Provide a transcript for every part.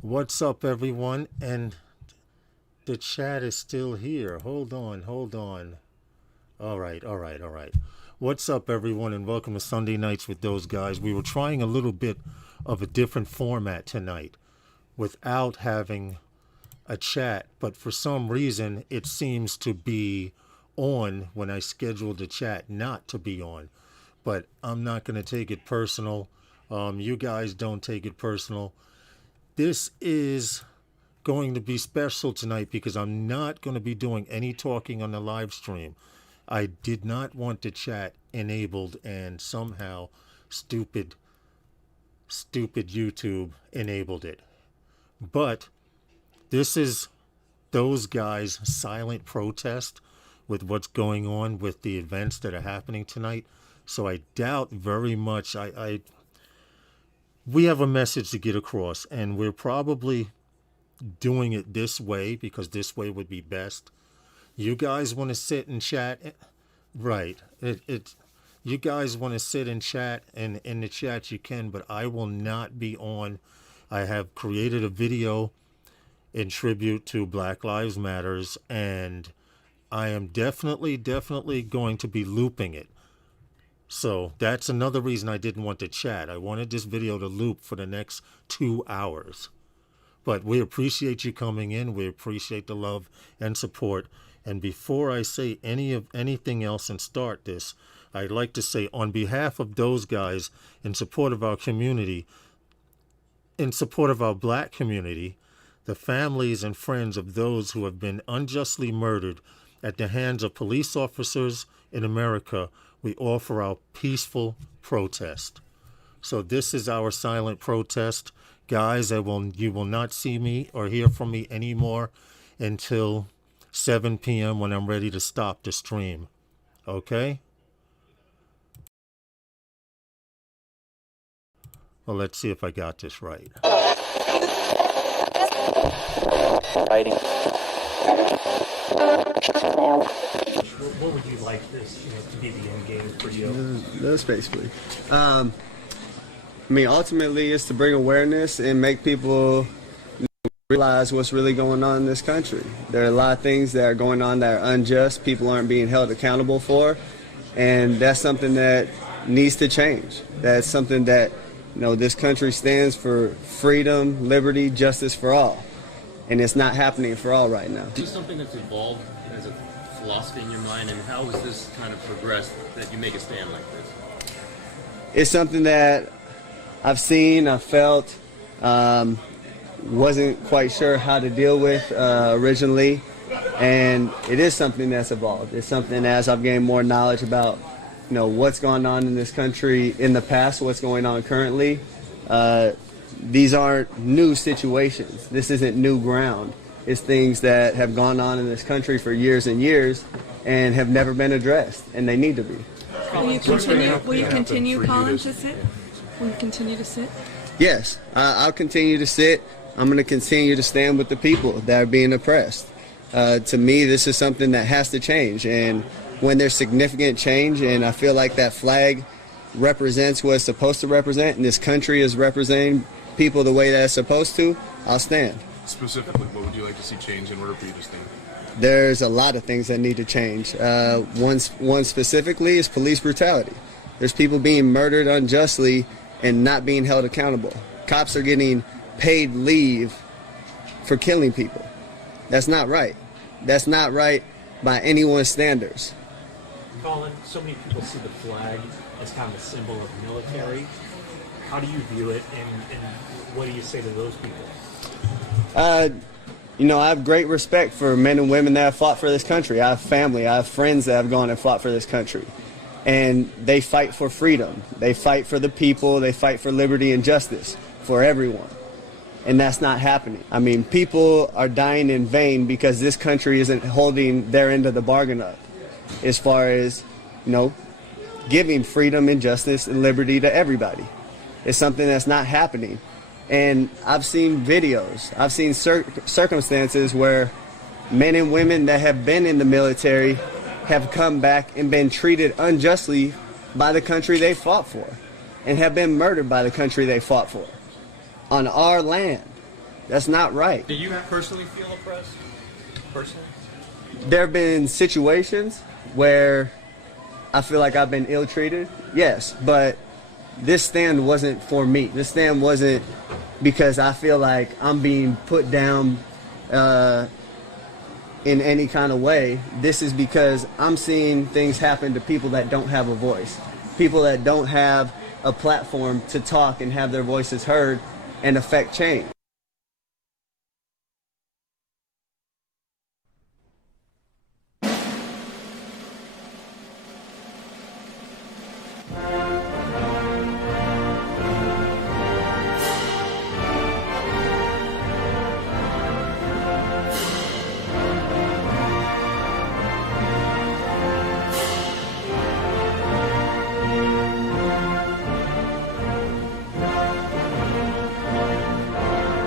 What's up, everyone? And the chat is still here. Hold on, hold on. All right, all right, all right. What's up, everyone, and welcome to Sunday Nights with those guys. We were trying a little bit of a different format tonight without having a chat, but for some reason it seems to be on when I scheduled the chat not to be on. But I'm not going to take it personal. You guys don't take it personal. This is going to be special tonight because I'm not going to be doing any talking on the live stream. I did not want the chat enabled, and somehow stupid YouTube enabled it. But this is those guys' silent protest with what's going on with the events that are happening tonight. So I doubt very much we have a message to get across, and we're probably doing it this way because this way would be best. You guys want to sit and chat, right? You guys want to sit and chat, and in the chat you can, but I will not be on. I have created a video in tribute to Black Lives Matters, and I am definitely going to be looping it. So that's another reason I didn't want to chat. I wanted this video to loop for the next 2 hours. But we appreciate you coming in. We appreciate the love and support. And before I say anything else and start this, I'd like to say on behalf of those guys, in support of our community, in support of our black community, the families and friends of those who have been unjustly murdered at the hands of police officers in America, we offer our peaceful protest. So this is our silent protest. Guys, you will not see me or hear from me anymore until 7 p.m. when I'm ready to stop the stream. Okay? Well, let's see if I got this right. Writing. What would you like this, to be the end game for you? That's basically. Ultimately, it's to bring awareness and make people realize what's really going on in this country. There are a lot of things that are going on that are unjust. People aren't being held accountable for, and that's something that needs to change. That's something that, this country stands for: freedom, liberty, justice for all, and it's not happening for all right now. Is this something that's evolved as a philosophy in your mind, and how has this kind of progressed that you make a stand like this? It's something that I've seen, I've felt, wasn't quite sure how to deal with originally, and it is something that's evolved. It's something, as I've gained more knowledge about, what's going on in this country in the past, what's going on currently. These aren't new situations. This isn't new ground. It's things that have gone on in this country for years and years and have never been addressed, and they need to be. Will you continue, Colin, to sit? Will you continue to sit? Yes, I'll continue to sit. I'm going to continue to stand with the people that are being oppressed. To me, this is something that has to change, and when there's significant change, and I feel like that flag represents what it's supposed to represent, and this country is representing people the way that it's supposed to, I'll stand. Specifically, what would you like to see change in order for you to stand? There's a lot of things that need to change. One specifically is police brutality. There's people being murdered unjustly and not being held accountable. Cops are getting paid leave for killing people. That's not right. That's not right by anyone's standards. Colin, so many people see the flag as kind of a symbol of military. How do you view it, and what do you say to those people? I have great respect for men and women that have fought for this country. I have family, I have friends that have gone and fought for this country. And they fight for freedom. They fight for the people. They fight for liberty and justice for everyone. And that's not happening. People are dying in vain because this country isn't holding their end of the bargain up as far as, giving freedom and justice and liberty to everybody. It's something that's not happening. And I've seen videos, I've seen circumstances where men and women that have been in the military have come back and been treated unjustly by the country they fought for, and have been murdered by the country they fought for on our land. That's not right. Do you personally feel oppressed? Personally? There have been situations where I feel like I've been ill-treated, yes, but this stand wasn't for me. This stand wasn't because I feel like I'm being put down in any kind of way. This is because I'm seeing things happen to people that don't have a voice, people that don't have a platform to talk and have their voices heard and affect change.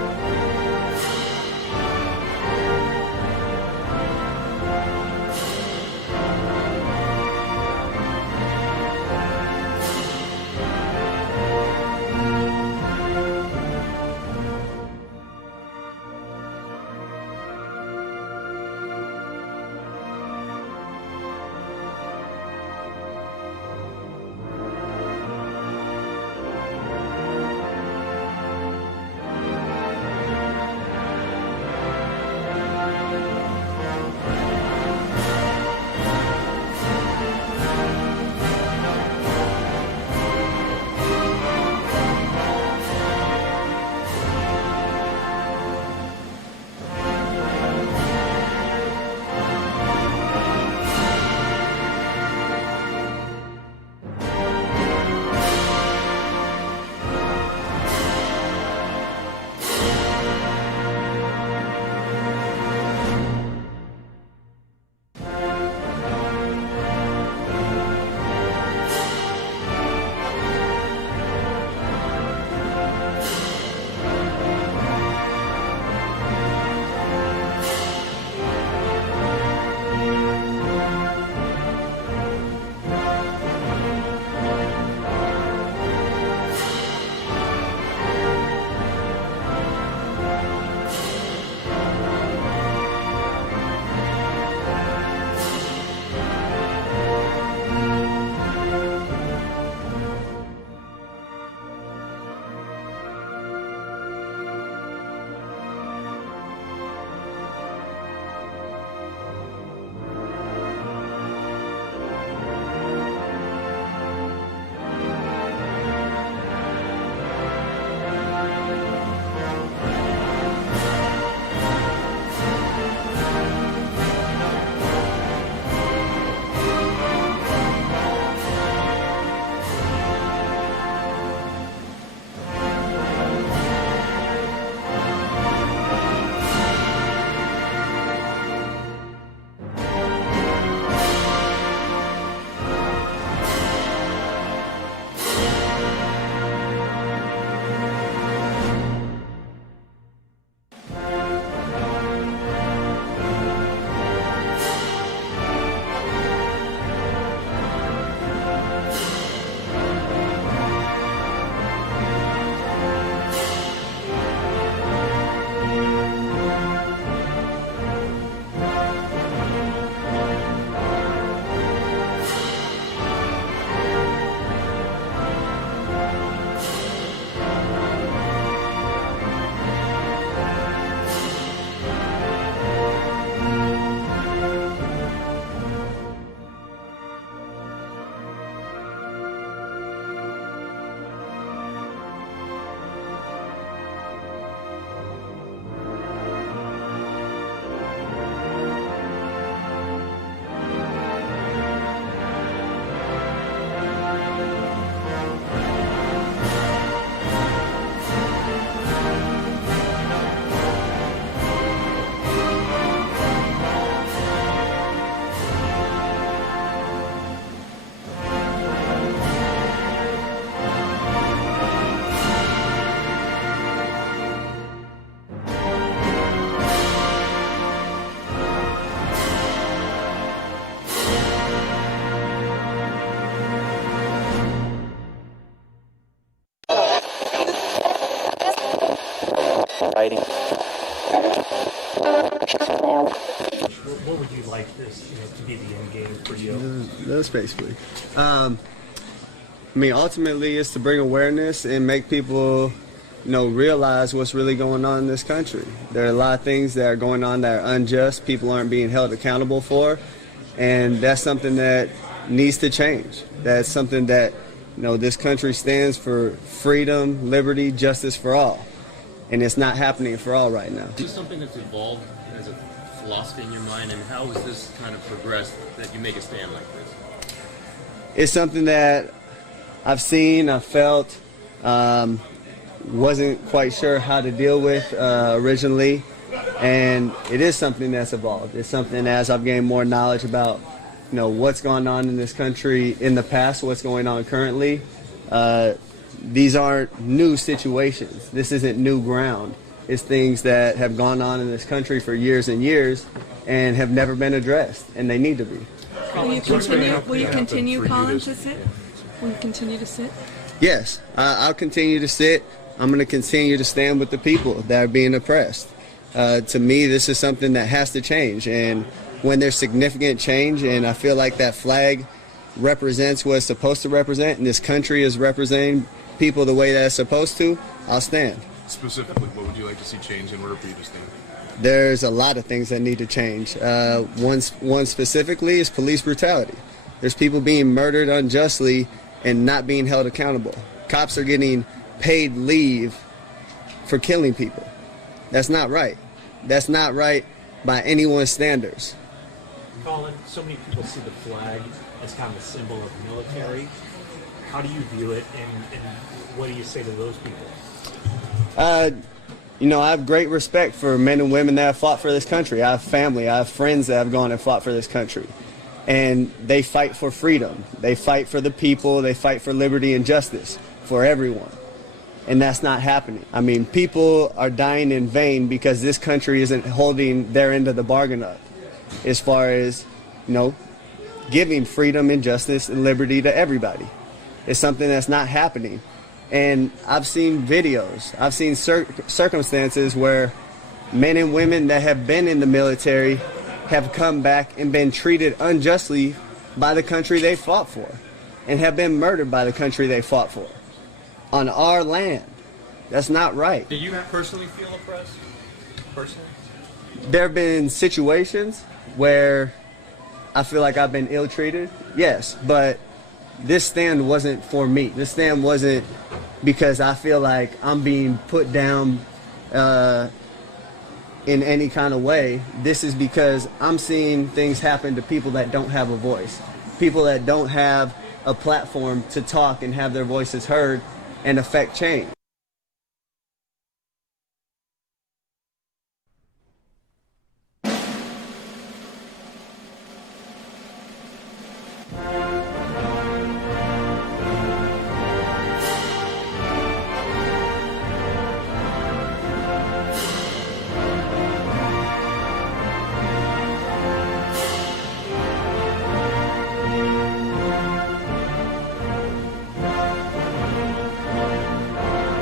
Fighting. What would you like this, to be the end game for you? That's basically. I mean, ultimately, it's to bring awareness and make people, realize what's really going on in this country. There are a lot of things that are going on that are unjust. People aren't being held accountable for, and that's something that needs to change. That's something that, this country stands for: freedom, liberty, justice for all, and it's not happening for all right now. Is this something that's evolved as a philosophy in your mind, and how has this kind of progressed that you make a stand like this? It's something that I've seen, I've felt, wasn't quite sure how to deal with originally, and it is something that's evolved. It's something, as I've gained more knowledge about, what's going on in this country in the past, what's going on currently. These aren't new situations. This isn't new ground. It's things that have gone on in this country for years and years and have never been addressed, and they need to be. Will you continue, Colin, to sit? Will you continue to sit? Yes, I'll continue to sit. I'm going to continue to stand with the people that are being oppressed. To me, this is something that has to change, and when there's significant change, and I feel like that flag represents what it's supposed to represent, and this country is representing people the way that it's supposed to, I'll stand. Specifically, what would you like to see change in order for you to stand? There's a lot of things that need to change. One specifically is police brutality. There's people being murdered unjustly and not being held accountable. Cops are getting paid leave for killing people. That's not right. That's not right by anyone's standards. Colin, so many people see the flag as kind of a symbol of military. How do you view it, and what do you say to those people? I have great respect for men and women that have fought for this country. I have family, I have friends that have gone and fought for this country. And they fight for freedom. They fight for the people. They fight for liberty and justice for everyone. And that's not happening. I mean, people are dying in vain because this country isn't holding their end of the bargain up as far as, giving freedom and justice and liberty to everybody. It's something that's not happening. And I've seen videos, I've seen circumstances where men and women that have been in the military have come back and been treated unjustly by the country they fought for, and have been murdered by the country they fought for on our land. That's not right. Do you personally feel oppressed? Personally? There have been situations where I feel like I've been ill-treated, yes, but this stand wasn't for me. This stand wasn't because I feel like I'm being put down in any kind of way. This is because I'm seeing things happen to people that don't have a voice, people that don't have a platform to talk and have their voices heard and affect change.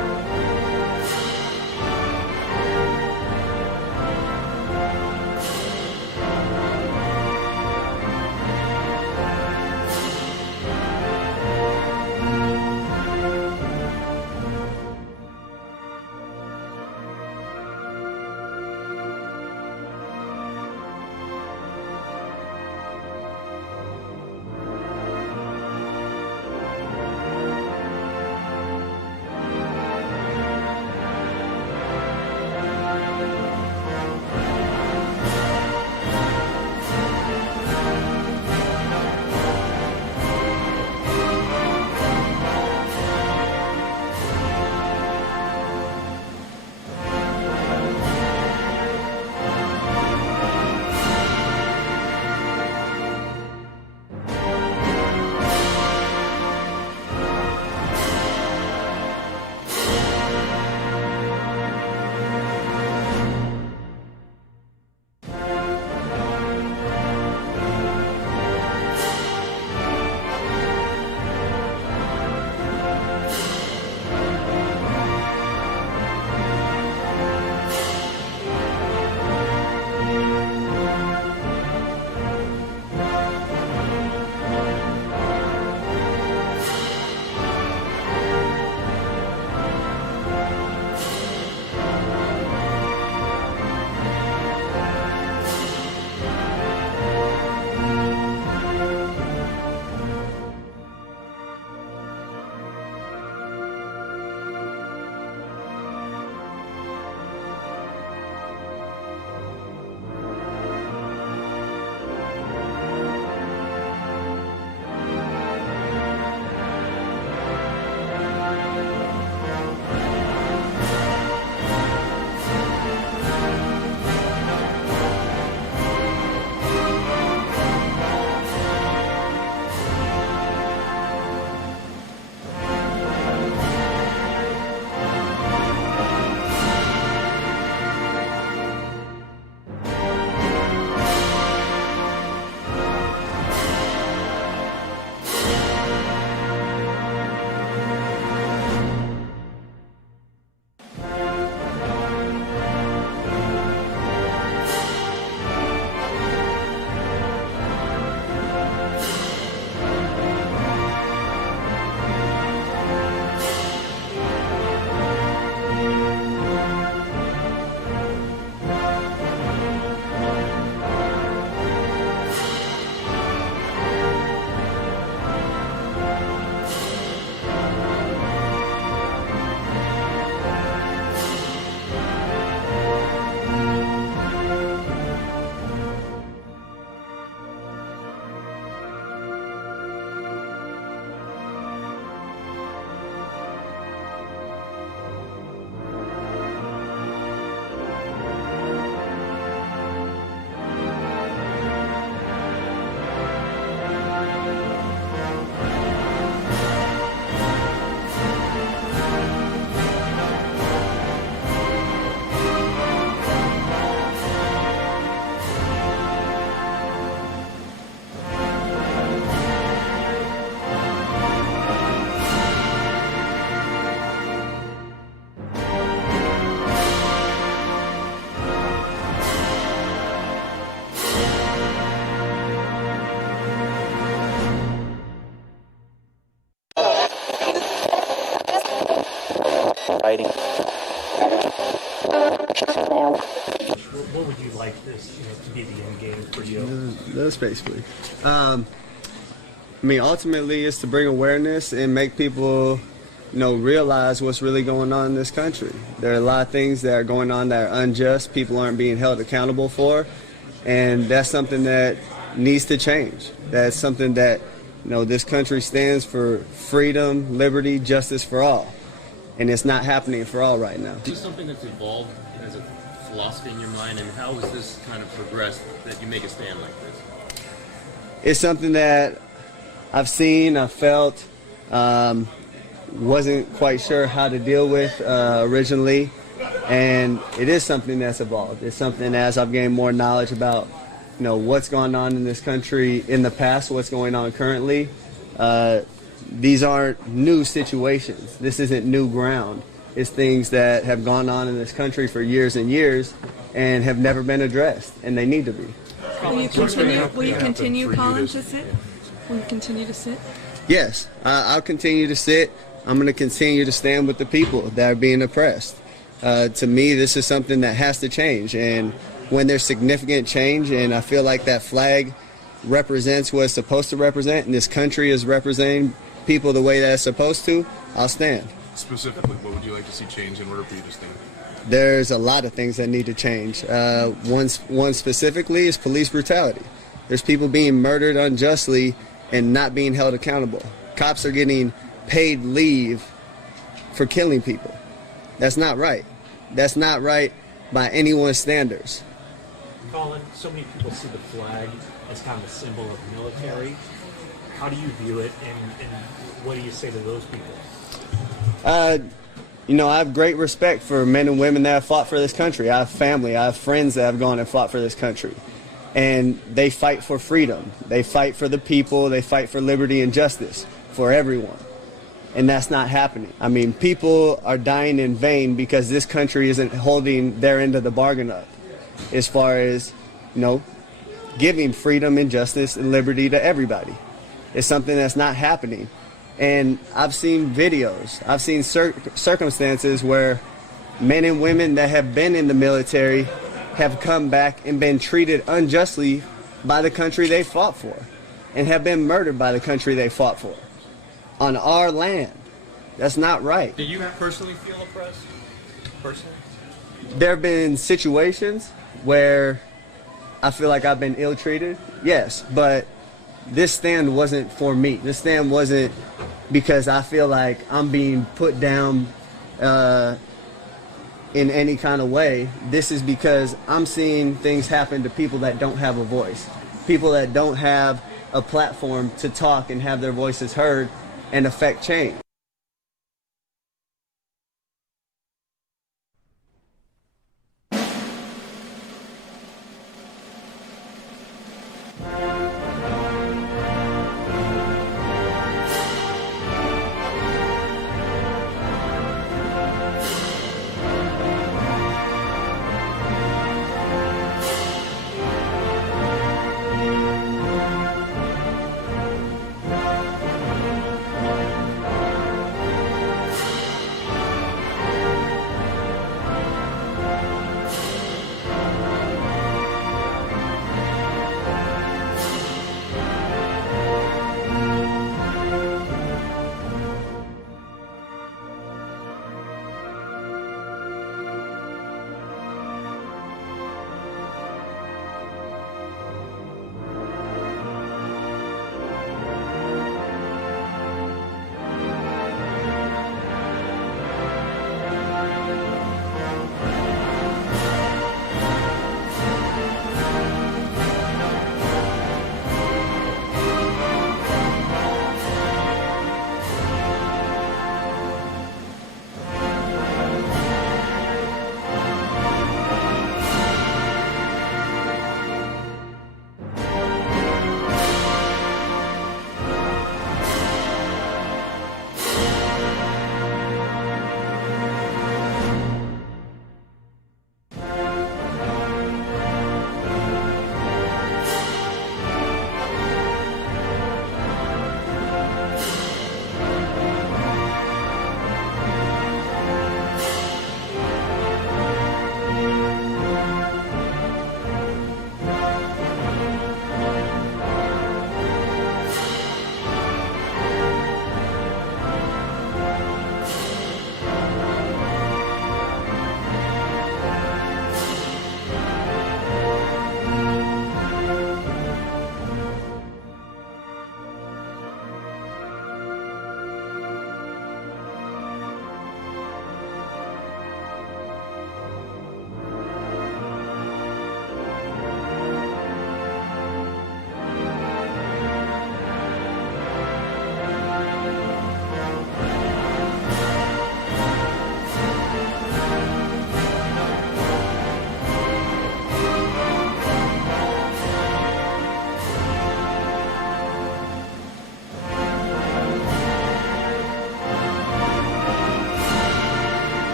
What would you like this, to be the end game for you? That's basically. I mean, ultimately, it's to bring awareness and make people, realize what's really going on in this country. There are a lot of things that are going on that are unjust. People aren't being held accountable for, and that's something that needs to change. That's something that, this country stands for: freedom, liberty, justice for all, and it's not happening for all right now. Is this something that's evolved as a philosophy in your mind, and how has this kind of progressed that you make a stand like this? It's something that I've seen, I've felt, wasn't quite sure how to deal with originally, and it is something that's evolved. It's something, as I've gained more knowledge about, what's going on in this country in the past, what's going on currently. These aren't new situations. This isn't new ground. It's things that have gone on in this country for years and years and have never been addressed, and they need to be. Will you continue? Will you continue, Colin, to sit? Will you continue to sit? Yes, I'll continue to sit. I'm going to continue to stand with the people that are being oppressed. To me, this is something that has to change, and when there's significant change, and I feel like that flag represents what it's supposed to represent, and this country is representing people the way that it's supposed to, I'll stand. Specifically, what would you like to see change in order for you to stand? There's a lot of things that need to change. One specifically is police brutality. There's people being murdered unjustly and not being held accountable. Cops are getting paid leave for killing people. That's not right. That's not right by anyone's standards. Colin, so many people see the flag as kind of a symbol of military. How do you view it, and what do you say to those people? I have great respect for men and women that have fought for this country. I have family, I have friends that have gone and fought for this country. And they fight for freedom. They fight for the people. They fight for liberty and justice for everyone. And that's not happening. I mean, people are dying in vain because this country isn't holding their end of the bargain up as far as, giving freedom and justice and liberty to everybody. It's something that's not happening. And I've seen videos, I've seen circumstances where men and women that have been in the military have come back and been treated unjustly by the country they fought for, and have been murdered by the country they fought for on our land. That's not right. Do you personally feel oppressed? Personally? There have been situations where I feel like I've been ill-treated, yes, but this stand wasn't for me. This stand wasn't because I feel like I'm being put down in any kind of way. This is because I'm seeing things happen to people that don't have a voice, people that don't have a platform to talk and have their voices heard and affect change.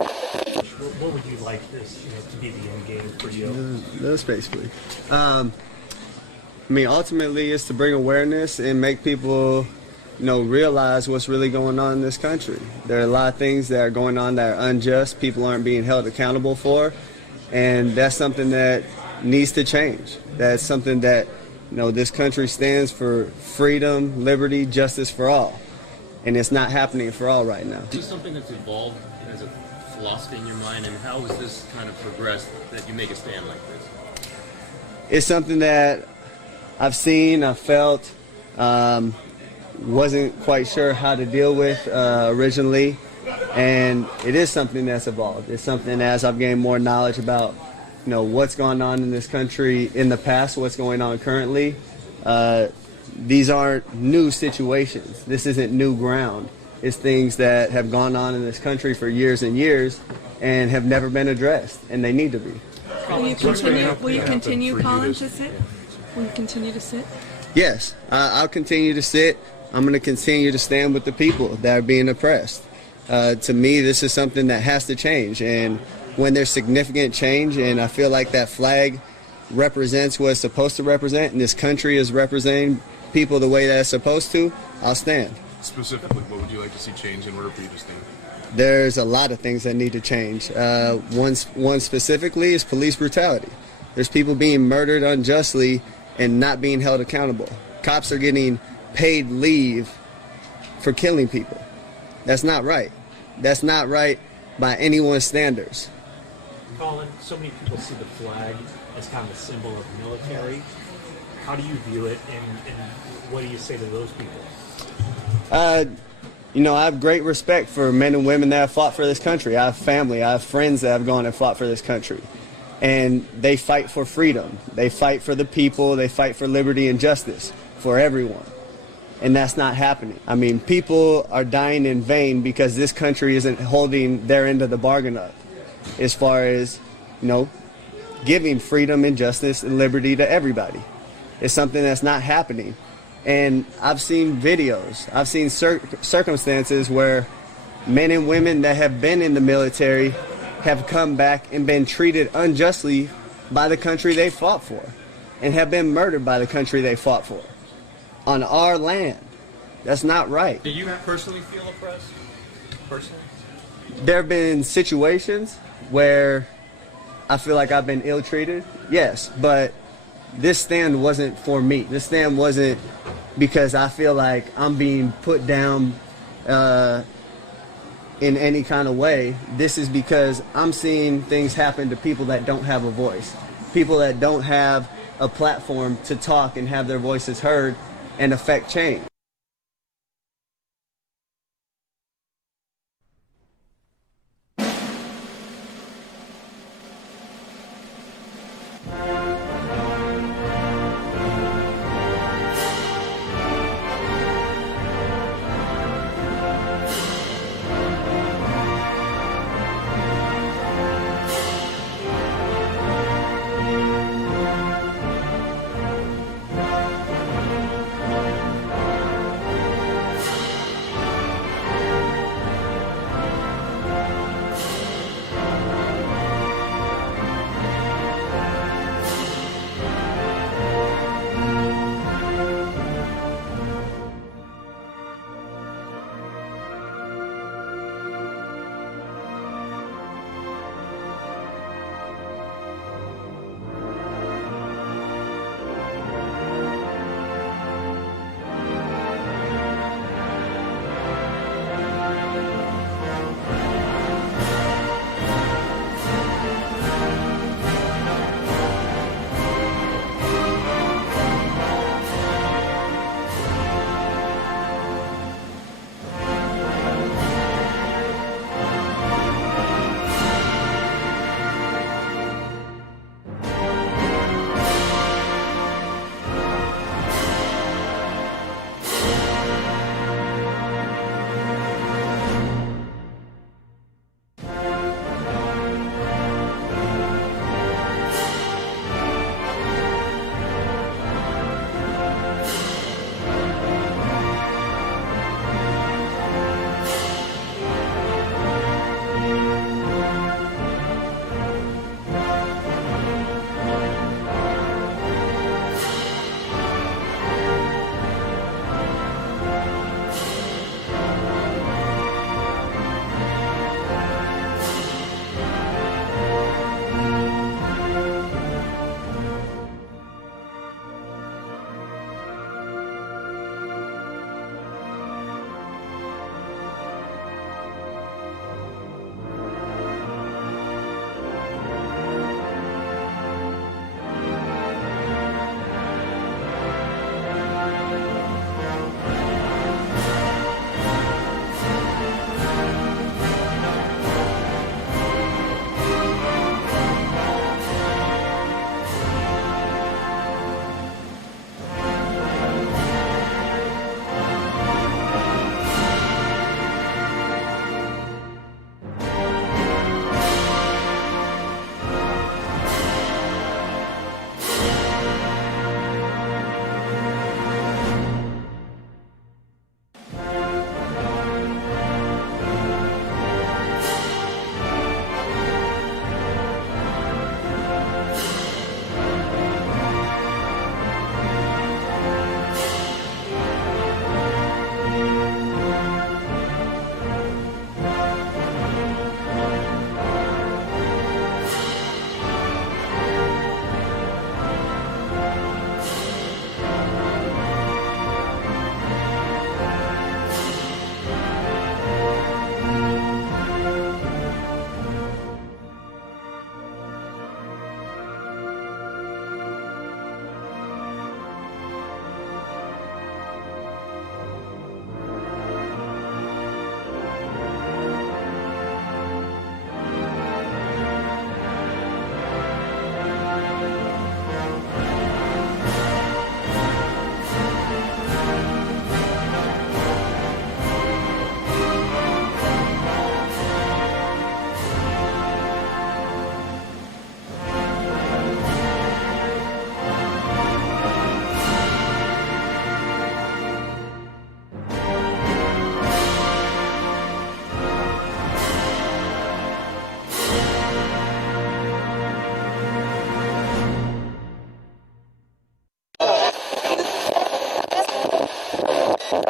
What would you like this, to be the end game for you? That's basically. I mean, ultimately, it's to bring awareness and make people, realize what's really going on in this country. There are a lot of things that are going on that are unjust. People aren't being held accountable for, and that's something that needs to change. That's something that, this country stands for: freedom, liberty, justice for all, and it's not happening for all right now. Is this something that's evolved as a philosophy in your mind, and how has this kind of progressed that you make a stand like this? It's something that I've seen, I've felt, wasn't quite sure how to deal with originally, and it is something that's evolved. It's something, as I've gained more knowledge about, what's going on in this country in the past, what's going on currently. These aren't new situations. This isn't new ground. It's things that have gone on in this country for years and years and have never been addressed, and they need to be. Will you continue? Will you continue, Colin, to sit? Will you continue to sit? Yes, I'll continue to sit. I'm going to continue to stand with the people that are being oppressed. To me, this is something that has to change, and when there's significant change, and I feel like that flag represents what it's supposed to represent, and this country is representing people the way that it's supposed to, I'll stand. Specifically, what would you like to see change in order for you to stand? There's a lot of things that need to change. One specifically is police brutality. There's people being murdered unjustly and not being held accountable. Cops are getting paid leave for killing people. That's not right. That's not right by anyone's standards. Colin, so many people see the flag as kind of a symbol of military. How do you view it, and what do you say to those people? I have great respect for men and women that have fought for this country. I have family, I have friends that have gone and fought for this country. And they fight for freedom. They fight for the people. They fight for liberty and justice for everyone. And that's not happening. I mean, people are dying in vain because this country isn't holding their end of the bargain up as far as, giving freedom and justice and liberty to everybody. It's something that's not happening. And I've seen videos, I've seen circumstances where men and women that have been in the military have come back and been treated unjustly by the country they fought for, and have been murdered by the country they fought for on our land. That's not right. Do you personally feel oppressed? Personally? There have been situations where I feel like I've been ill-treated, yes, but this stand wasn't for me. This stand wasn't because I feel like I'm being put down in any kind of way. This is because I'm seeing things happen to people that don't have a voice, people that don't have a platform to talk and have their voices heard and affect change.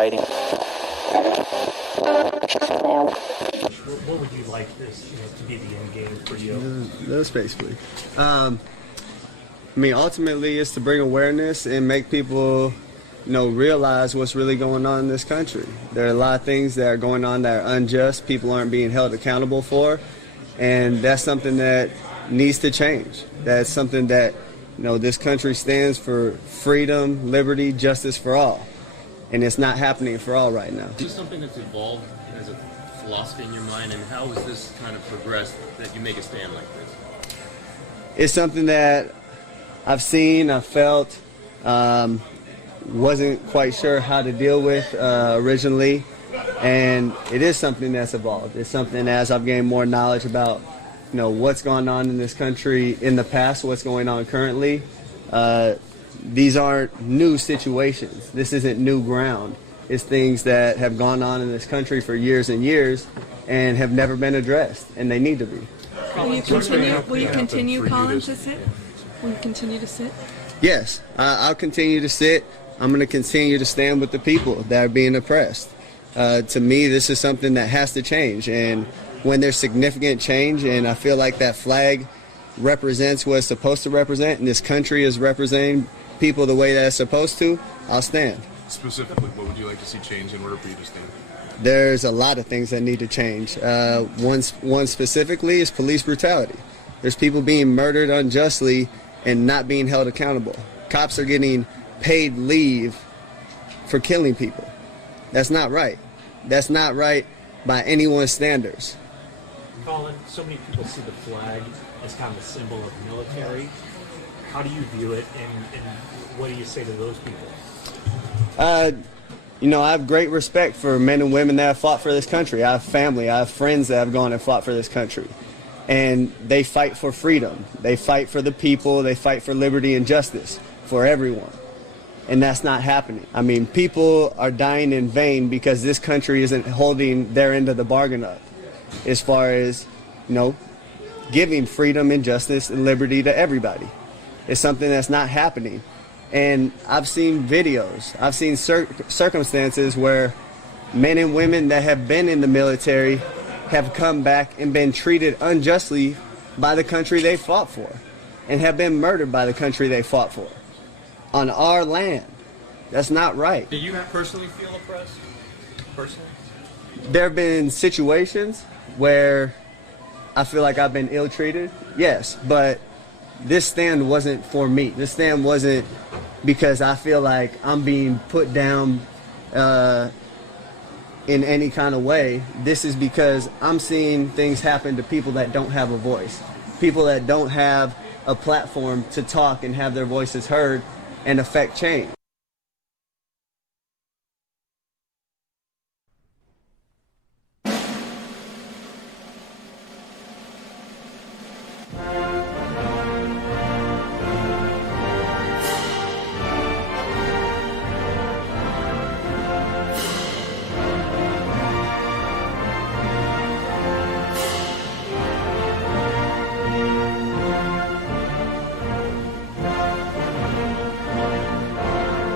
writing. What would you like this, to be the end game for you? That's basically. I mean, ultimately, it's to bring awareness and make people, realize what's really going on in this country. There are a lot of things that are going on that are unjust. People aren't being held accountable for, and that's something that needs to change. That's something that, this country stands for: freedom, liberty, justice for all, and it's not happening for all right now. Is this something that's evolved as a philosophy in your mind, and how has this kind of progressed that you make a stand like this? It's something that I've seen, I've felt, wasn't quite sure how to deal with originally, and it is something that's evolved. It's something, as I've gained more knowledge about, what's going on in this country in the past, what's going on currently. These aren't new situations. This isn't new ground. It's things that have gone on in this country for years and years and have never been addressed, and they need to be. Will you continue? Will you continue, Colin, to sit? Will you continue to sit? Yes, I'll continue to sit. I'm going to continue to stand with the people that are being oppressed. To me, this is something that has to change, and when there's significant change, and I feel like that flag represents what it's supposed to represent, and this country is representing people the way that it's supposed to, I'll stand. Specifically, what would you like to see change in order for you to stand? There's a lot of things that need to change. One specifically is police brutality. There's people being murdered unjustly and not being held accountable. Cops are getting paid leave for killing people. That's not right. That's not right by anyone's standards. Colin, so many people see the flag as kind of a symbol of military. How do you view it, and what do you say to those people? I have great respect for men and women that have fought for this country. I have family, I have friends that have gone and fought for this country. And they fight for freedom. They fight for the people. They fight for liberty and justice for everyone. And that's not happening. I mean, people are dying in vain because this country isn't holding their end of the bargain up as far as, giving freedom and justice and liberty to everybody. It's something that's not happening. And I've seen videos, I've seen circumstances where men and women that have been in the military have come back and been treated unjustly by the country they fought for, and have been murdered by the country they fought for on our land. That's not right. Do you personally feel oppressed? Personally? There have been situations where I feel like I've been ill-treated, yes, but this stand wasn't for me. This stand wasn't because I feel like I'm being put down in any kind of way. This is because I'm seeing things happen to people that don't have a voice, people that don't have a platform to talk and have their voices heard and affect change.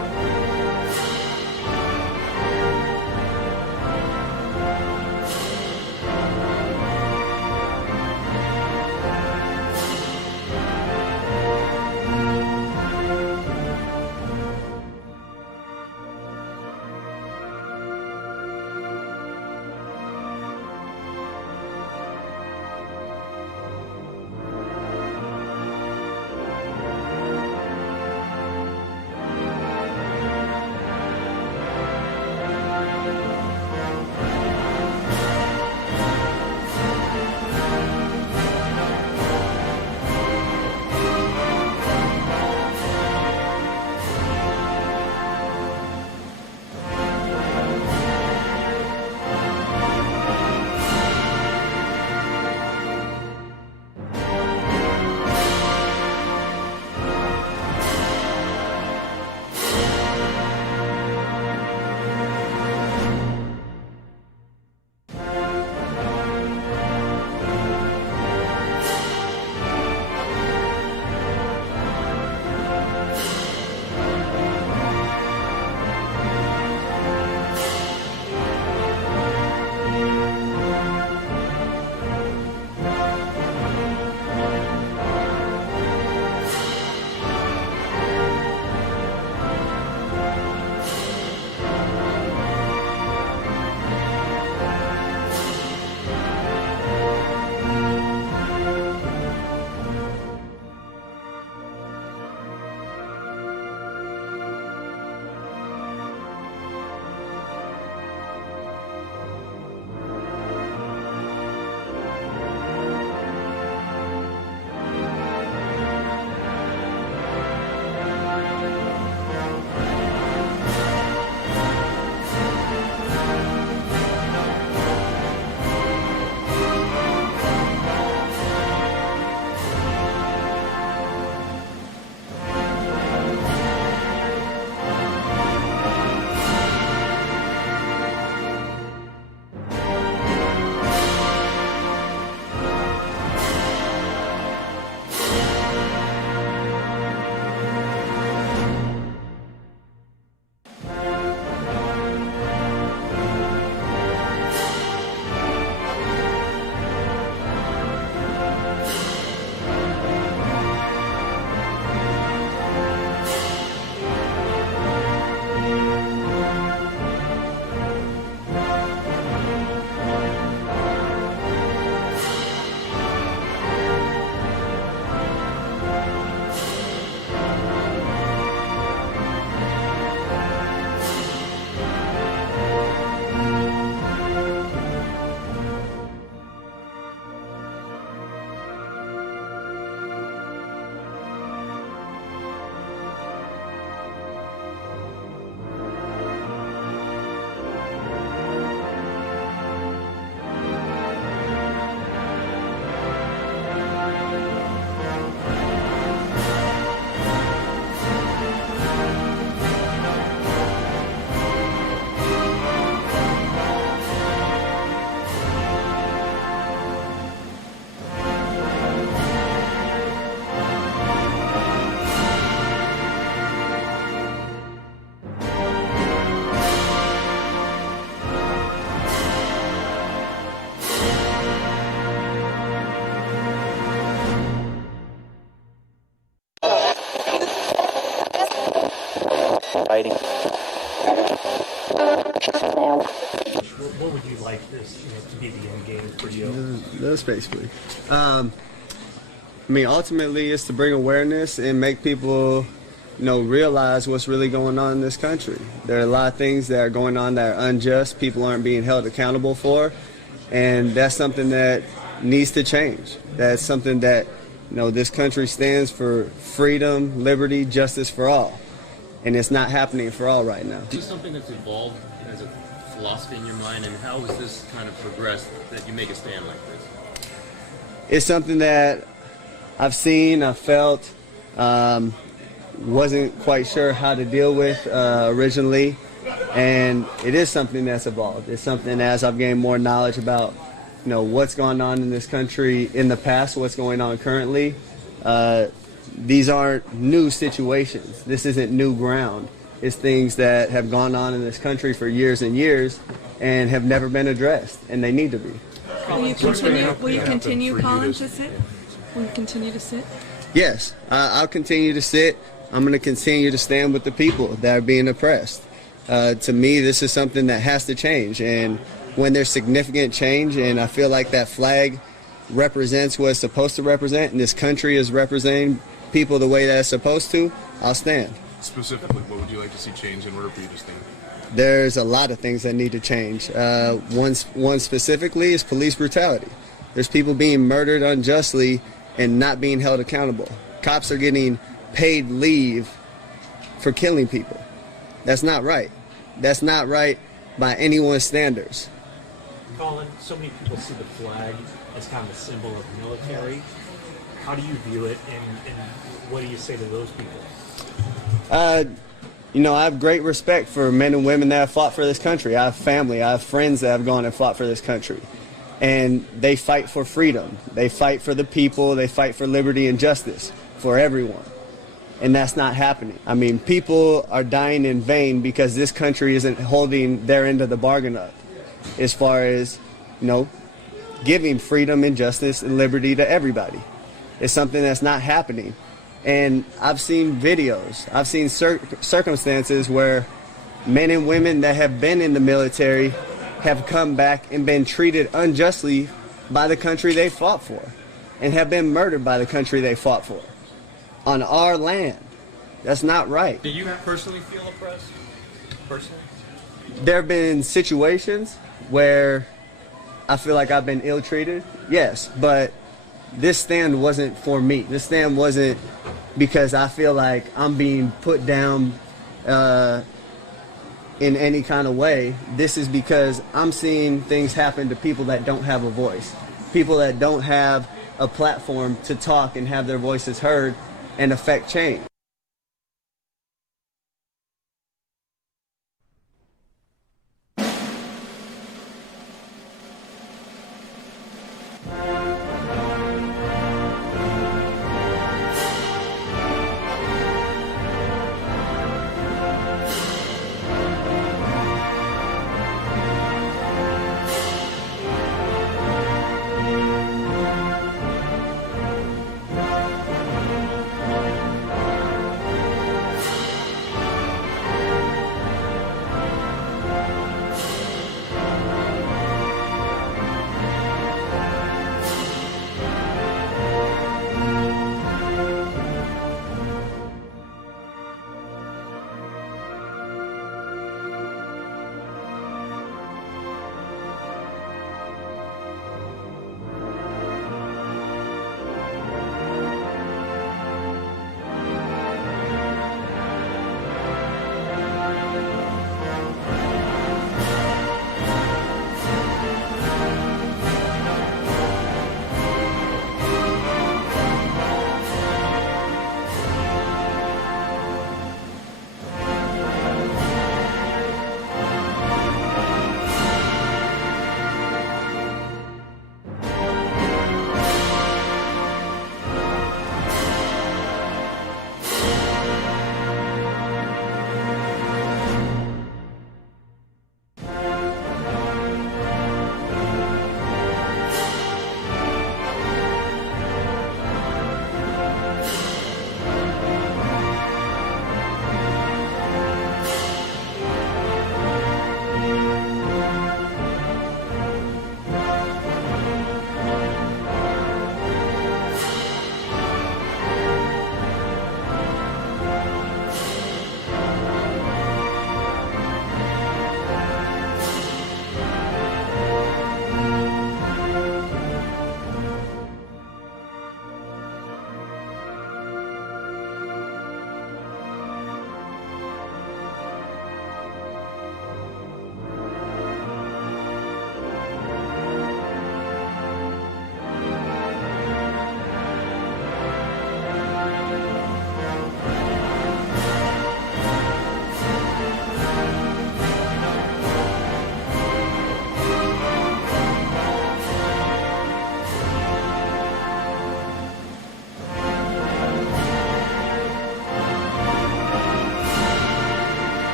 The space, please. I mean, ultimately, it's to bring awareness and make people, realize what's really going on in this country. There are a lot of things that are going on that are unjust. People aren't being held accountable for, and that's something that needs to change. That's something that, this country stands for: freedom, liberty, justice for all, and it's not happening for all right now. Is this something that's evolved as a philosophy in your mind, and how has this kind of progressed that you make a stand like this? It's something that I've seen, I've felt, wasn't quite sure how to deal with originally, and it is something that's evolved. It's something, as I've gained more knowledge about, what's going on in this country in the past, what's going on currently. These aren't new situations. This isn't new ground. It's things that have gone on in this country for years and years and have never been addressed, and they need to be. Will you continue, Colin, to sit? Will you continue to sit? Yes, I'll continue to sit. I'm going to continue to stand with the people that are being oppressed. To me, this is something that has to change. And when there's significant change, and I feel like that flag represents what it's supposed to represent, and this country is representing people the way that it's supposed to, I'll stand. Specifically, what would you like to see change in order for you to stand? There's a lot of things that need to change. One specifically is police brutality. There's people being murdered unjustly and not being held accountable. Cops are getting paid leave for killing people. That's not right. That's not right by anyone's standards. Colin, so many people see the flag as kind of a symbol of military. How do you view it, and what do you say to those people? I have great respect for men and women that have fought for this country. I have family, I have friends that have gone and fought for this country. And they fight for freedom. They fight for the people. They fight for liberty and justice for everyone. And that's not happening. I mean, people are dying in vain because this country isn't holding their end of the bargain up as far as, giving freedom and justice and liberty to everybody. It's something that's not happening. And I've seen videos, I've seen circumstances where men and women that have been in the military have come back and been treated unjustly by the country they fought for, and have been murdered by the country they fought for on our land. That's not right. Do you personally feel oppressed? Personally? There have been situations where I feel like I've been ill-treated, yes, but this stand wasn't for me. This stand wasn't because I feel like I'm being put down in any kind of way. This is because I'm seeing things happen to people that don't have a voice, people that don't have a platform to talk and have their voices heard and affect change.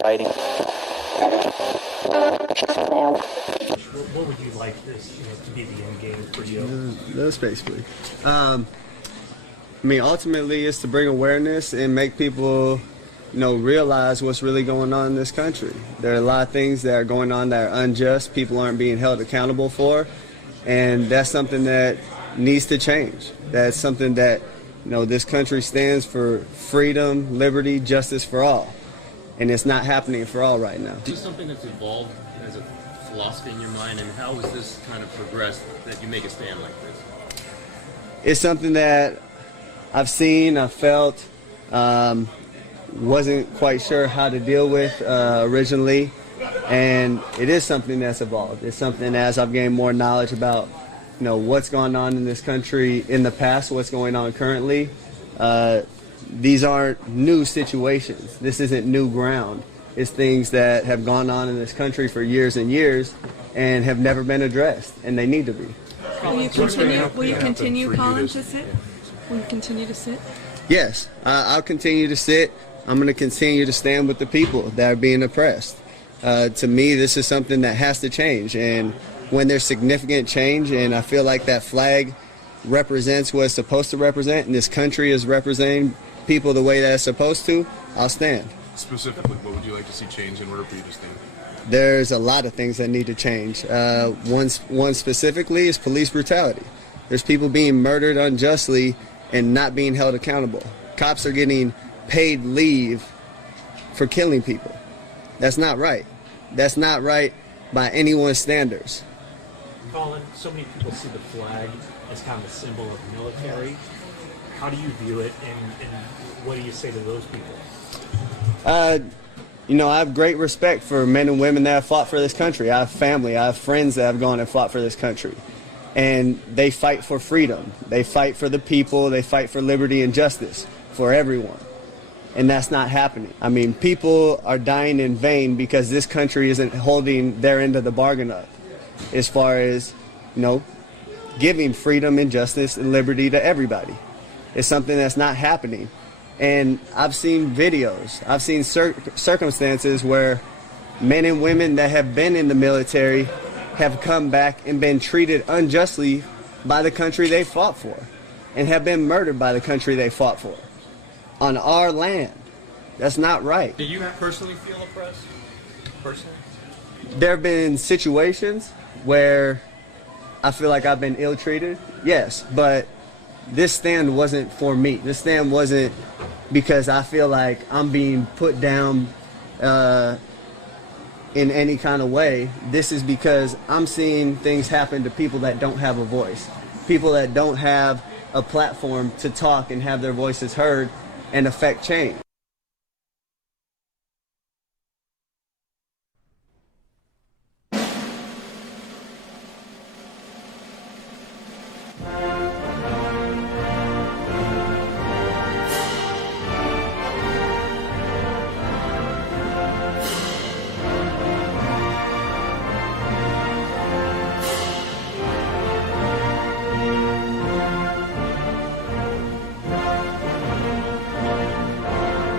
Writing. What would you like this, to be the end game for you? That's basically. I mean, ultimately, it's to bring awareness and make people, realize what's really going on in this country. There are a lot of things that are going on that are unjust. People aren't being held accountable for, and that's something that needs to change. That's something that, this country stands for: freedom, liberty, justice for all, and it's not happening for all right now. Is this something that's evolved as a philosophy in your mind, and how has this kind of progressed that you make a stand like this? It's something that I've seen, I've felt, wasn't quite sure how to deal with originally, and it is something that's evolved. It's something, as I've gained more knowledge about, what's going on in this country in the past, what's going on currently. These aren't new situations. This isn't new ground. It's things that have gone on in this country for years and years and have never been addressed, and they need to be. Will you continue, Colin, to sit? Will you continue to sit? Yes, I'll continue to sit. I'm going to continue to stand with the people that are being oppressed. To me, this is something that has to change, and when there's significant change, and I feel like that flag represents what it's supposed to represent, and this country is representing people the way that it's supposed to, I'll stand. Specifically, what would you like to see change in order for you to stand? There's a lot of things that need to change. One specifically is police brutality. There's people being murdered unjustly and not being held accountable. Cops are getting paid leave for killing people. That's not right. That's not right by anyone's standards. Colin, so many people see the flag as kind of a symbol of military. How do you view it, and what do you say to those people? I have great respect for men and women that have fought for this country. I have family, I have friends that have gone and fought for this country. And they fight for freedom. They fight for the people. They fight for liberty and justice for everyone. And that's not happening. I mean, people are dying in vain because this country isn't holding their end of the bargain up as far as, giving freedom and justice and liberty to everybody. It's something that's not happening. And I've seen videos, I've seen circumstances where men and women that have been in the military have come back and been treated unjustly by the country they fought for, and have been murdered by the country they fought for on our land. That's not right. Do you personally feel oppressed? Personally? There have been situations where I feel like I've been ill-treated, yes, but this stand wasn't for me. This stand wasn't because I feel like I'm being put down in any kind of way. This is because I'm seeing things happen to people that don't have a voice, people that don't have a platform to talk and have their voices heard and affect change.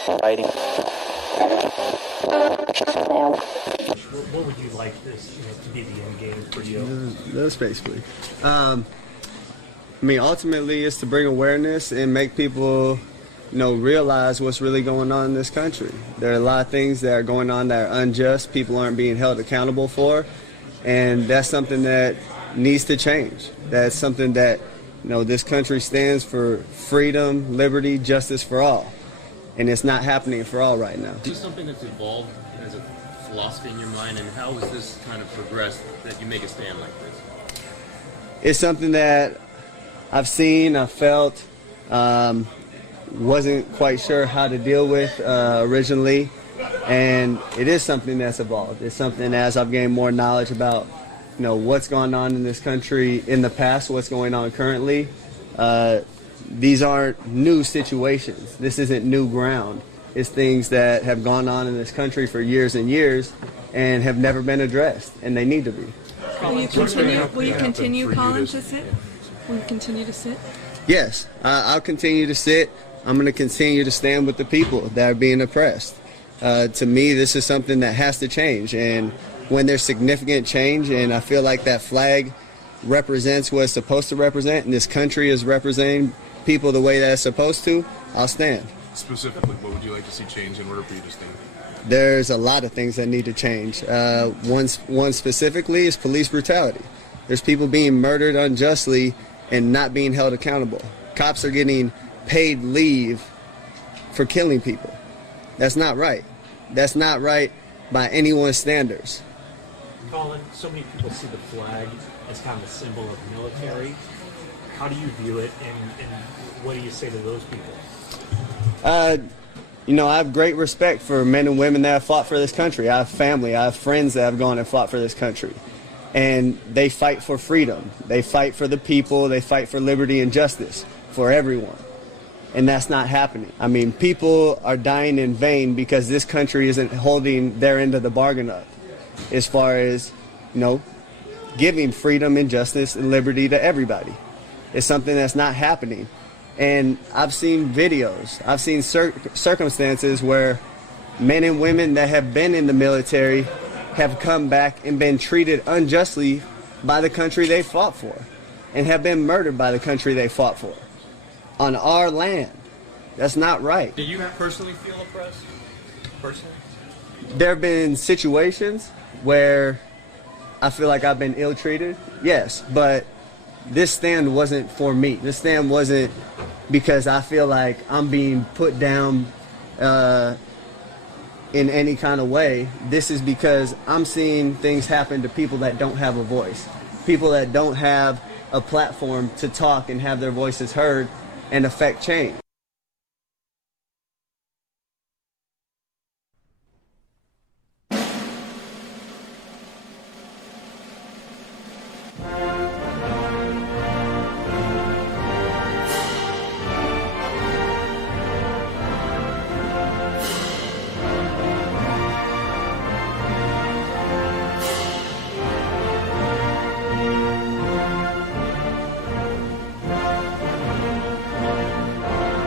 Fighting. What would you like this, to be the end game for you? That's basically. I mean, ultimately, it's to bring awareness and make people, realize what's really going on in this country. There are a lot of things that are going on that are unjust. People aren't being held accountable for, and that's something that needs to change. That's something that, this country stands for: freedom, liberty, justice for all, and it's not happening for all right now. Is this something that's evolved as a philosophy in your mind, and how has this kind of progressed that you make a stand like this? It's something that I've seen, I've felt, wasn't quite sure how to deal with originally, and it is something that's evolved. It's something, as I've gained more knowledge about, what's going on in this country in the past, what's going on currently. These aren't new situations. This isn't new ground. It's things that have gone on in this country for years and years and have never been addressed, and they need to be. Will you continue, Colin, to sit? Will you continue to sit? Yes, I'll continue to sit. I'm going to continue to stand with the people that are being oppressed. To me, this is something that has to change, and when there's significant change, and I feel like that flag represents what it's supposed to represent, and this country is representing people the way that it's supposed to, I'll stand. Specifically, what would you like to see change in order for you to stand? There's a lot of things that need to change. One specifically is police brutality. There's people being murdered unjustly and not being held accountable. Cops are getting paid leave for killing people. That's not right. That's not right by anyone's standards. Colin, so many people see the flag as kind of a symbol of military. How do you view it, and what do you say to those people? I have great respect for men and women that have fought for this country. I have family, I have friends that have gone and fought for this country. And they fight for freedom. They fight for the people. They fight for liberty and justice for everyone. And that's not happening. I mean, people are dying in vain because this country isn't holding their end of the bargain up as far as, giving freedom and justice and liberty to everybody. It's something that's not happening. And I've seen videos, I've seen circumstances where men and women that have been in the military have come back and been treated unjustly by the country they fought for, and have been murdered by the country they fought for on our land. That's not right. Do you personally feel oppressed? Personally? There have been situations where I feel like I've been ill-treated, yes, but this stand wasn't for me. This stand wasn't because I feel like I'm being put down in any kind of way. This is because I'm seeing things happen to people that don't have a voice, people that don't have a platform to talk and have their voices heard and affect change.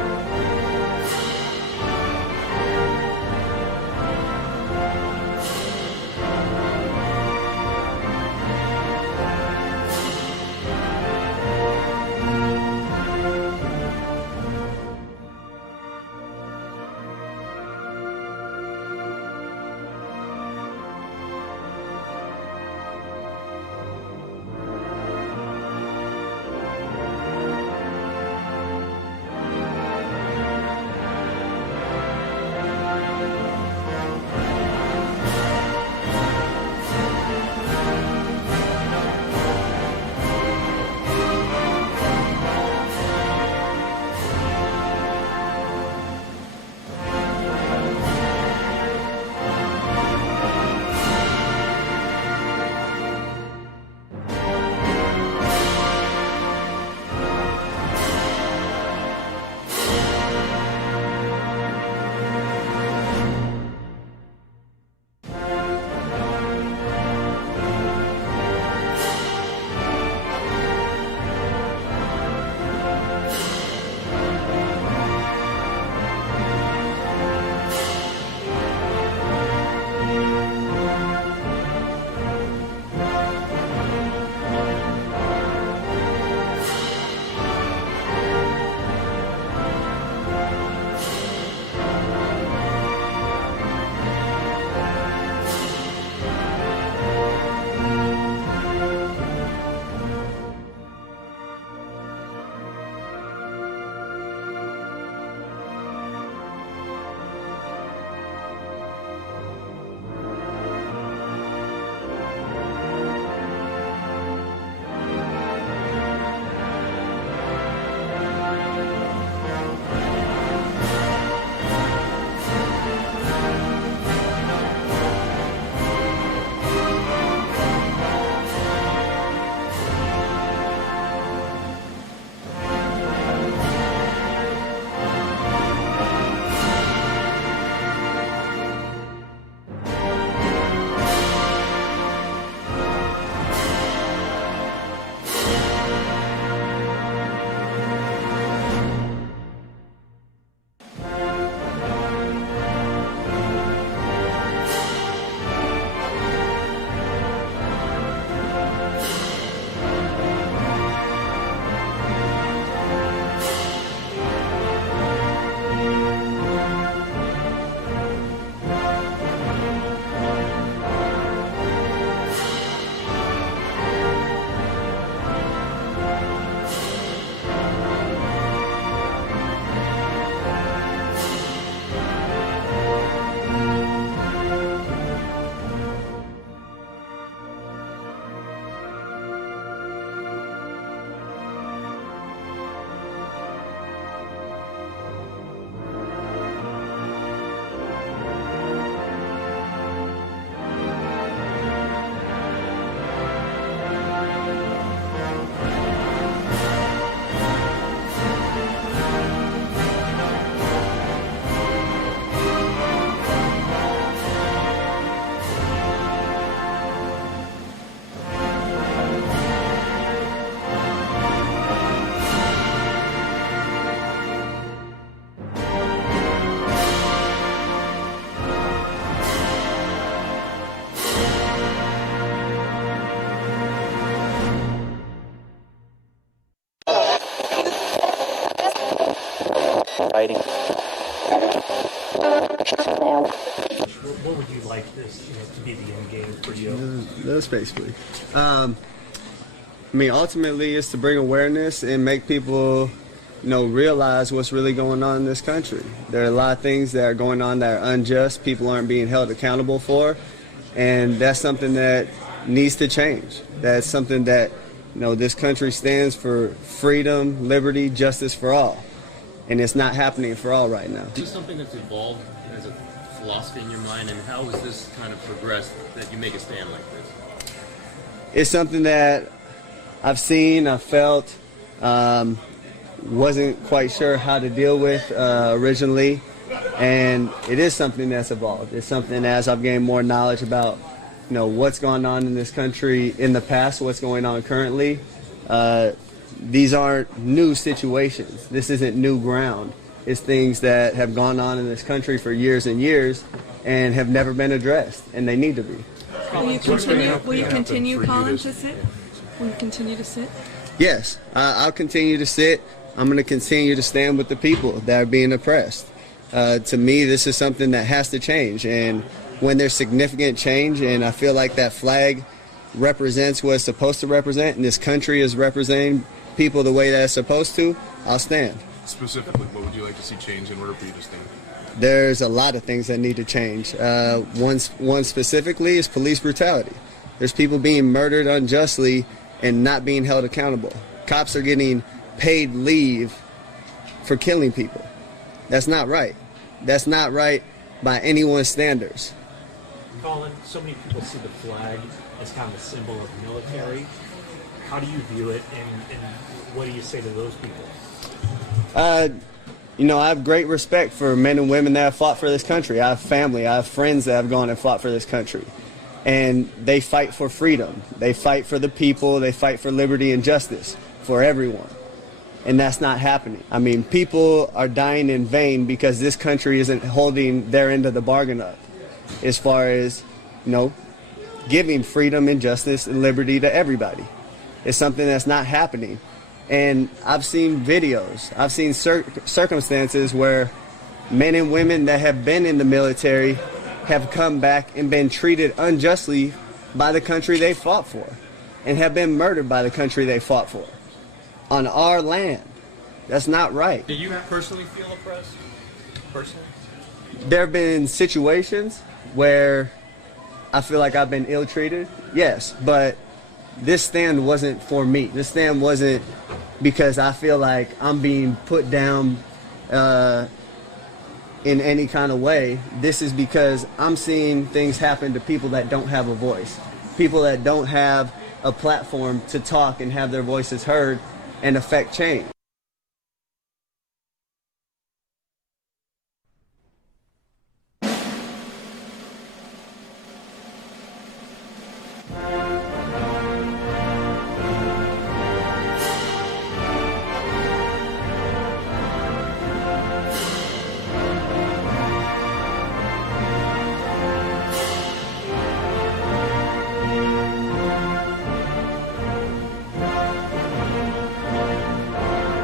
would you like this, to be the end game for you? That's basically. I mean, ultimately, it's to bring awareness and make people, realize what's really going on in this country. There are a lot of things that are going on that are unjust, people aren't being held accountable for, and that's something that needs to change. That's something that, this country stands for freedom, liberty, justice for all, and it's not happening for all right now. Is this something that's evolved as a philosophy in your mind, and how has this kind of progressed that you make a stand like this? It's something that I've seen, I've felt, wasn't quite sure how to deal with originally, and it is something that's evolved. It's something as I've gained more knowledge about, what's gone on in this country in the past, what's going on currently. These aren't new situations. This isn't new ground. It's things that have gone on in this country for years and years and have never been addressed, and they need to be. Will you continue? Will you continue, Colin, to sit? Will you continue to sit? Yes, I'll continue to sit. I'm going to continue to stand with the people that are being oppressed. To me, this is something that has to change, and when there's significant change, and I feel like that flag represents what it's supposed to represent, and this country is representing people the way that it's supposed to, I'll stand. Specifically, what would you like to see change in order for you to stand? There's a lot of things that need to change. One specifically is police brutality. There's people being murdered unjustly and not being held accountable. Cops are getting paid leave for killing people. That's not right. That's not right by anyone's standards. Colin, so many people see the flag as kind of a symbol of military. How do you view it, and what do you say to those people? I have great respect for men and women that have fought for this country. I have family, I have friends that have gone and fought for this country. And they fight for freedom. They fight for the people. They fight for liberty and justice for everyone. And that's not happening. I mean, people are dying in vain because this country isn't holding their end of the bargain up as far as, giving freedom and justice and liberty to everybody. It's something that's not happening. And I've seen videos, I've seen circumstances where men and women that have been in the military have come back and been treated unjustly by the country they fought for and have been murdered by the country they fought for on our land. That's not right. Do you personally feel oppressed? Personally? There have been situations where I feel like I've been ill-treated, yes, but this stand wasn't for me. This stand wasn't because I feel like I'm being put down in any kind of way. This is because I'm seeing things happen to people that don't have a voice, people that don't have a platform to talk and have their voices heard and affect change.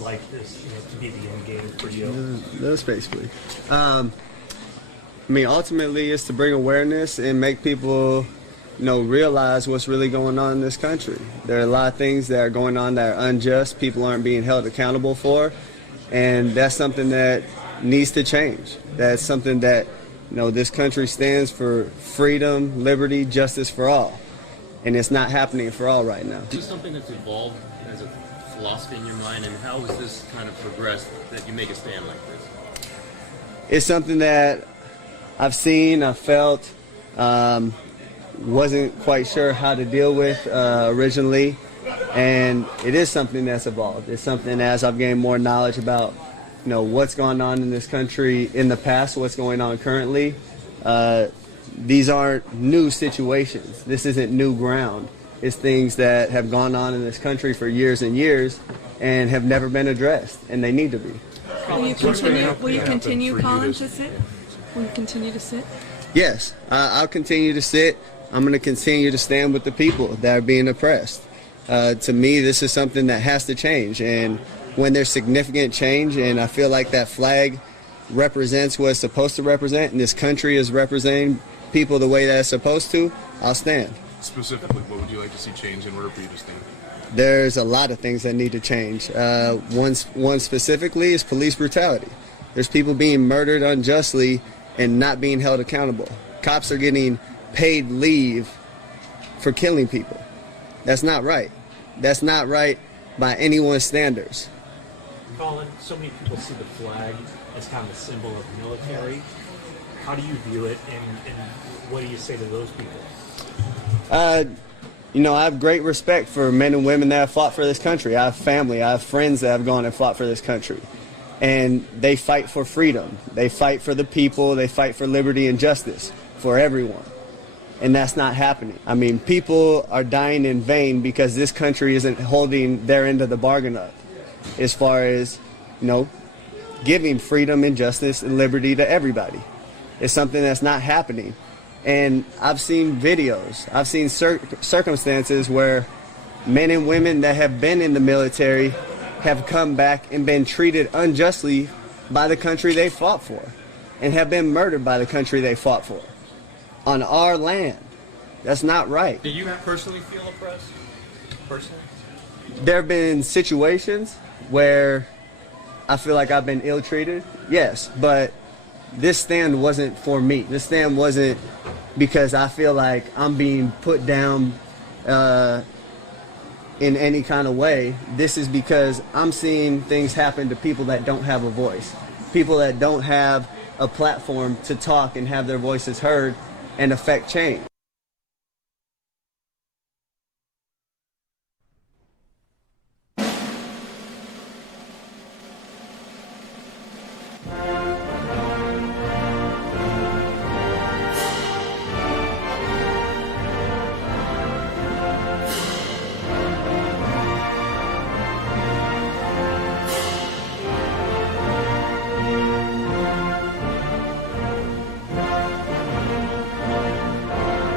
like this, to be the end game for you? That's basically. I mean, ultimately, it's to bring awareness and make people, realize what's really going on in this country. There are a lot of things that are going on that are unjust. People aren't being held accountable for, and that's something that needs to change. That's something that, this country stands for: freedom, liberty, justice for all, and it's not happening for all right now. Is this something that's evolved as a philosophy in your mind, and how has this kind of progressed that you make a stand like this? It's something that I've seen, I've felt, wasn't quite sure how to deal with originally, and it is something that's evolved. It's something, as I've gained more knowledge about, what's going on in this country in the past, what's going on currently. These aren't new situations. This isn't new ground. It's things that have gone on in this country for years and years and have never been addressed, and they need to be. Will you continue? Will you continue, Colin, to sit? Will you continue to sit? Yes, I'll continue to sit. I'm going to continue to stand with the people that are being oppressed. To me, this is something that has to change, and when there's significant change, and I feel like that flag represents what it's supposed to represent, and this country is representing people the way that it's supposed to, I'll stand. Specifically, what would you like to see change in order for you to stand? There's a lot of things that need to change. One specifically is police brutality. There's people being murdered unjustly and not being held accountable. Cops are getting paid leave for killing people. That's not right. That's not right by anyone's standards. Colin, so many people see the flag as kind of a symbol of military. How do you view it, and what do you say to those people? I have great respect for men and women that have fought for this country. I have family, I have friends that have gone and fought for this country. And they fight for freedom. They fight for the people. They fight for liberty and justice for everyone. And that's not happening. I mean, people are dying in vain because this country isn't holding their end of the bargain up as far as, giving freedom and justice and liberty to everybody. It's something that's not happening. And I've seen videos, I've seen circumstances where men and women that have been in the military have come back and been treated unjustly by the country they fought for and have been murdered by the country they fought for on our land. That's not right. Do you personally feel oppressed? Personally? There have been situations where I feel like I've been ill-treated, yes, but this stand wasn't for me. This stand wasn't because I feel like I'm being put down in any kind of way. This is because I'm seeing things happen to people that don't have a voice, people that don't have a platform to talk and have their voices heard and affect change.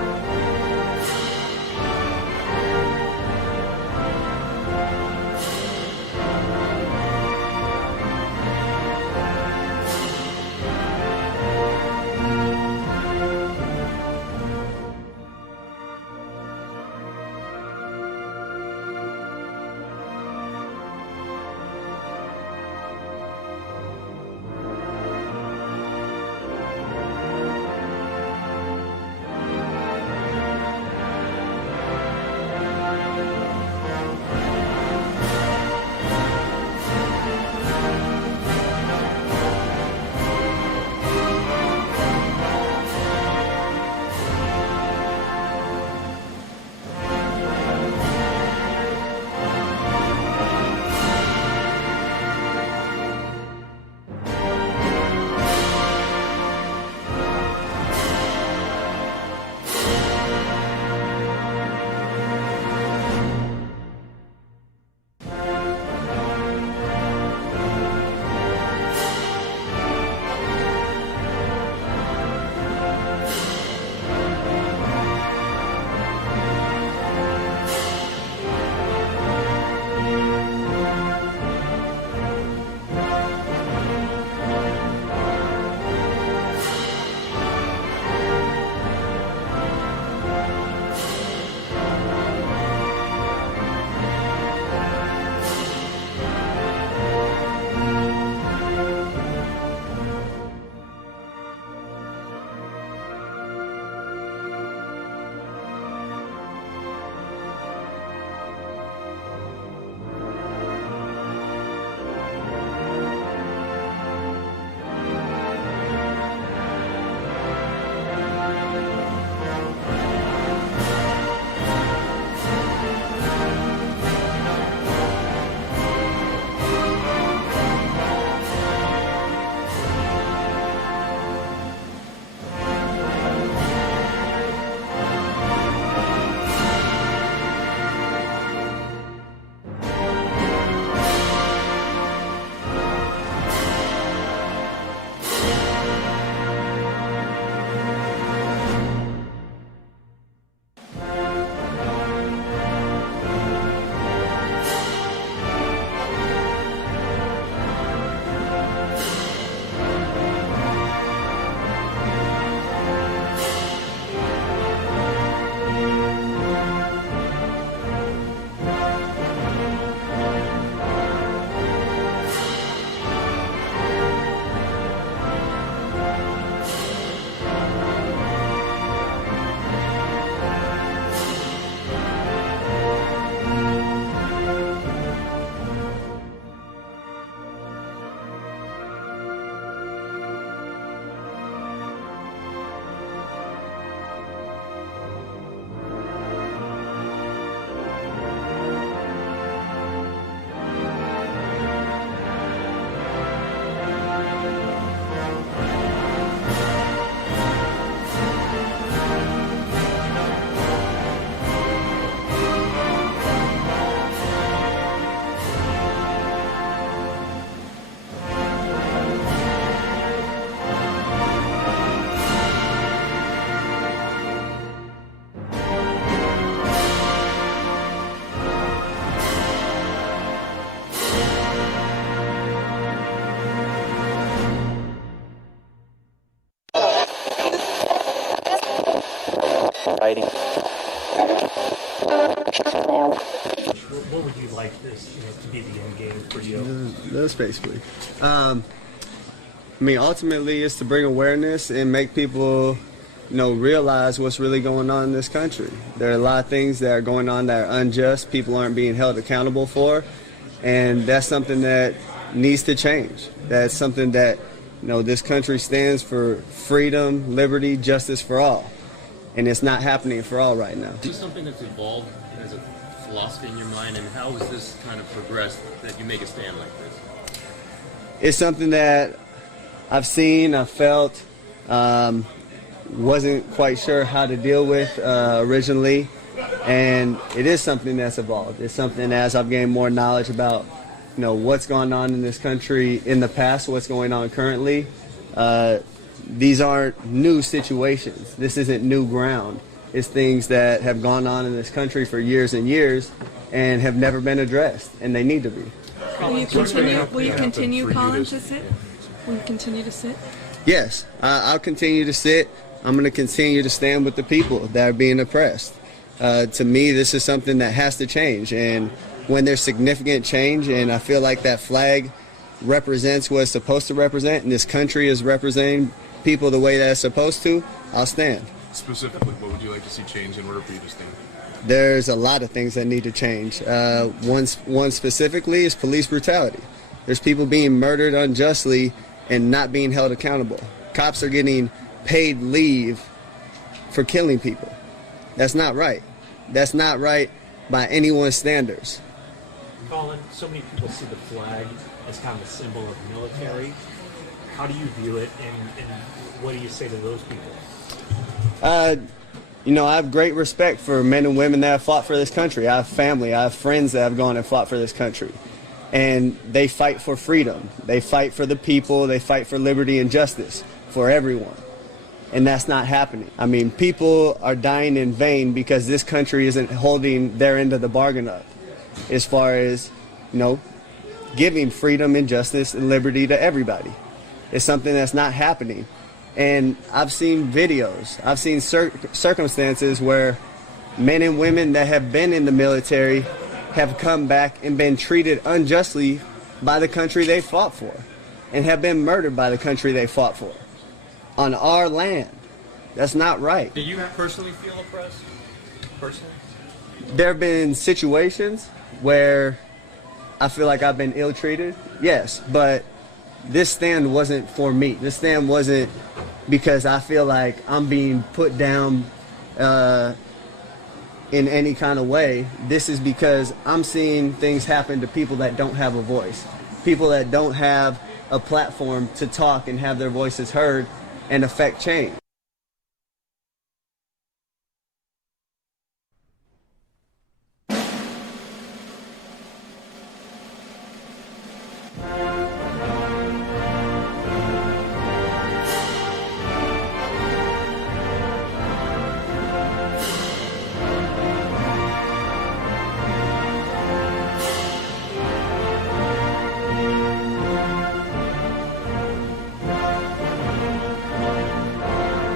fighting. What would you like this, to be the end game for you? That's basically. I mean, ultimately, it's to bring awareness and make people, realize what's really going on in this country. There are a lot of things that are going on that are unjust. People aren't being held accountable for, and that's something that needs to change. That's something that, this country stands for: freedom, liberty, justice for all, and it's not happening for all right now. Is this something that's evolved as a philosophy in your mind, and how has this kind of progressed that you make a stand like this? It's something that I've seen, I've felt, wasn't quite sure how to deal with originally, and it is something that's evolved. It's something, as I've gained more knowledge about, what's going on in this country in the past, what's going on currently. These aren't new situations. This isn't new ground. It's things that have gone on in this country for years and years and have never been addressed, and they need to be. Will you continue? Will you continue, Colin, to sit? Will you continue to sit? Yes, I'll continue to sit. I'm going to continue to stand with the people that are being oppressed. To me, this is something that has to change, and when there's significant change, and I feel like that flag represents what it's supposed to represent, and this country is representing people the way that it's supposed to, I'll stand. Specifically, what would you like to see change in order for you to stand? There's a lot of things that need to change. One specifically is police brutality. There's people being murdered unjustly and not being held accountable. Cops are getting paid leave for killing people. That's not right. That's not right by anyone's standards. Colin, so many people see the flag as kind of a symbol of military. How do you view it, and what do you say to those people? I have great respect for men and women that have fought for this country. I have family, I have friends that have gone and fought for this country. And they fight for freedom. They fight for the people. They fight for liberty and justice for everyone. And that's not happening. I mean, people are dying in vain because this country isn't holding their end of the bargain up as far as, giving freedom and justice and liberty to everybody. It's something that's not happening. And I've seen videos, I've seen circumstances where men and women that have been in the military have come back and been treated unjustly by the country they fought for, and have been murdered by the country they fought for on our land. That's not right. Do you personally feel oppressed? Personally? There have been situations where I feel like I've been ill-treated, yes, but this stand wasn't for me. This stand wasn't because I feel like I'm being put down in any kind of way. This is because I'm seeing things happen to people that don't have a voice, people that don't have a platform to talk and have their voices heard and affect change.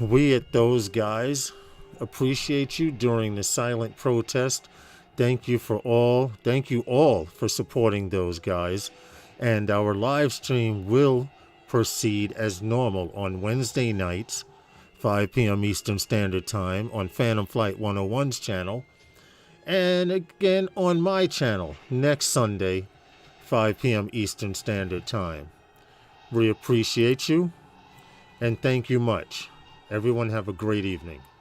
We at Those Guys appreciate you during the silent protest. Thank you all for supporting Those Guys. And our live stream will proceed as normal on Wednesday nights, 5 p.m. Eastern Standard Time on Phantom Flight 101's channel. And again on my channel next Sunday, 5 p.m. Eastern Standard Time. We appreciate you and thank you much. Everyone have a great evening.